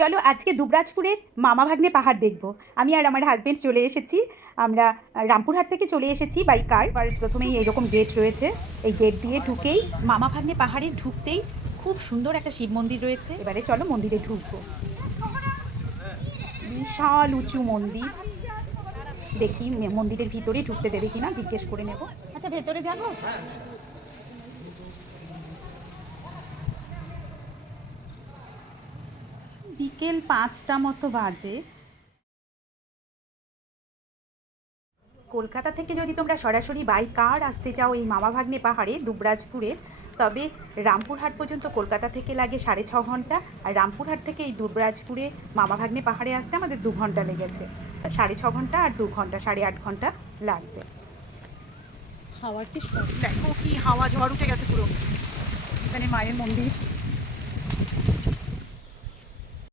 চলো আজকে দুবরাজপুরের মামা ভাগ্নে পাহাড় দেখব। আমি আর আমার হাজবেন্ড চলে এসেছি। আমরা রামপুরহাট থেকে চলে এসেছি বাই কার। আর প্রথমেই এইরকম গেট রয়েছে, এই গেট দিয়ে ঢুকেই মামা ভাগ্নে পাহাড়ে ঢুকতেই খুব সুন্দর একটা শিব মন্দির রয়েছে। এবারে চলো মন্দিরে ঢুকবো। বিশাল উঁচু মন্দির, দেখি মন্দিরের ভিতরে ঢুকতে দেবে কিনা জিজ্ঞেস করে নেব। আচ্ছা ভেতরে যাবো। বিকেল 5টা মতো বাজে। কলকাতা থেকে যদি তোমরা সরাসরি বাই কার আসতে চাও এই মামা ভাগ্নে পাহাড়ে দুবরাজপুরে, তবে রামপুরহাট পর্যন্ত কলকাতা থেকে লাগে 6.5 ঘন্টা। আর রামপুরহাট থেকে এই দুবরাজপুরে মামা ভাগ্নে পাহাড়ে আসতে আমাদের 2 ঘন্টা লেগেছে। 6.5 ঘন্টা আর 2 ঘন্টা, 8.5 ঘন্টা লাগবে। হাওয়ার কি দেখো, কি হাওয়া, ঝড় উঠে গেছে পুরো। এখানে মায়ের মন্দির,